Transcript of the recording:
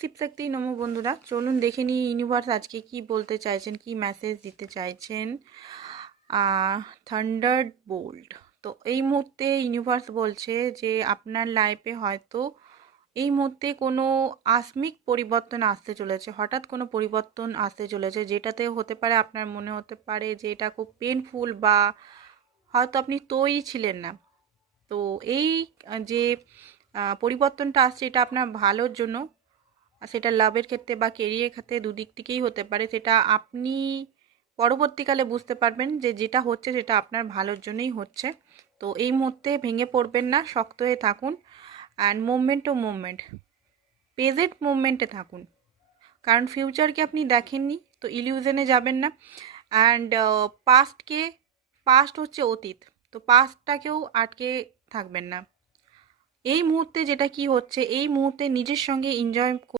শিবশক্তি নমো বন্ধুরা, চলুন দেখে নিই ইউনিভার্স আজকে কি বলতে চাইছেন, কি মেসেজ দিতে চাইছেন। Thunderbolt. তো এই মুহূর্তে ইউনিভার্স বলছে যে আপনার লাইফে হয়তো এই মুহূর্তে কোনো আকস্মিক পরিবর্তন আসতে চলেছে, হঠাৎ কোনো পরিবর্তন আসতে চলেছে, যেটাতে হতে পারে আপনার মনে হতে পারে যে এটা খুব পেনফুল, বা হয়তো আপনি তৈরি ছিলেন না। তো এই যে পরিবর্তনটা আসছে এটা আপনার ভালোর জন্য, সেটা লাভের ক্ষেত্রে বা কেরিয়ার ক্ষেত্রে দুদিক থেকেই হতে পারে। সেটা আপনি পরবর্তীকালে বুঝতে পারবেন যে যেটা হচ্ছে সেটা আপনার ভালোর জন্যই হচ্ছে। তো এই মুহূর্তে ভেঙে পড়বেন না, শক্ত হয়ে থাকুন। অ্যান্ড মুভমেন্ট ও মুভমেন্ট, প্রেজেন্ট মুভমেন্টে থাকুন, কারণ ফিউচারকে আপনি দেখেননি, তো ইলিউশনে যাবেন না। অ্যান্ড পাস্ট হচ্ছে অতীত, তো পাস্টটাকেও আটকে থাকবেন না। এই মুহূর্তে যেটা কি হচ্ছে, এই মুহূর্তে নিজের সঙ্গে এনজয়